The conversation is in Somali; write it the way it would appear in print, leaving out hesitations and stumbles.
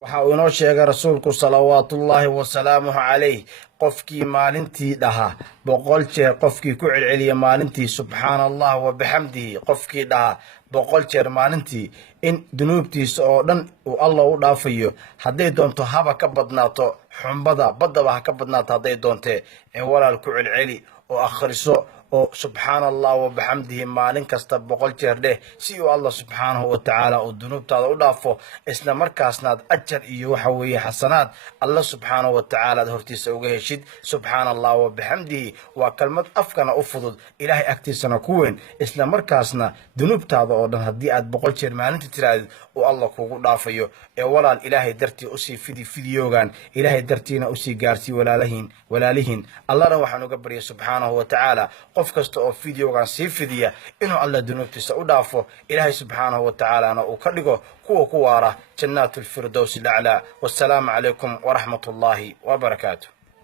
waxa uu inoo sheegay rasuulku salawaatullaahi wasalaamuhu calayh qofkii maalintii dhaha boqol jeer qofkii ku celceliya maalintii subxaana allah wa bixamdihi qofkii dhaha boqol jeer maalintii in dunuubtiisa oo dhan uu allah u dhaafayo hadday doonto haba ka badnaato xumbada baddaba ha ka badnaato hadday doontee ee walaal ku celceli oo akhriso oo subxaana allah wa bixamdihi maalin kasta boqol jeer dheh si uu allah subxaanahu wa tacaala uu dunuubtaada u dhaafo isla markaasnaad ajar iyo waxa weeye xasanaad allah subxaanahu wa tacaala aad hortiisa uga heshid subxaana allah wa bixamdihi waa kelmad afkana u fudud ilaahay agtiisana ku weyn isla markaasna dunuubtaada oo dhan haddii aad boqol jeer maalinta tiraadid uu allah kugu dhaafayo ee walaal ilaahay dartii usii fidi fidyoogan ilaahay dartiina usii gaarsii walaalihiin allahna waxaan uga baryay subxaanahu wa tacaala qof kasta oo fideogan sii fidiya inuu alla dunuubtiisa u dhaafo ilaahay subxaanahu wa tacaalana uu ka dhigo kuwa ku waara jannaatu lfirdowsi laclaa wassalaamu calaykum waraxmatullaahi wabarakaatu.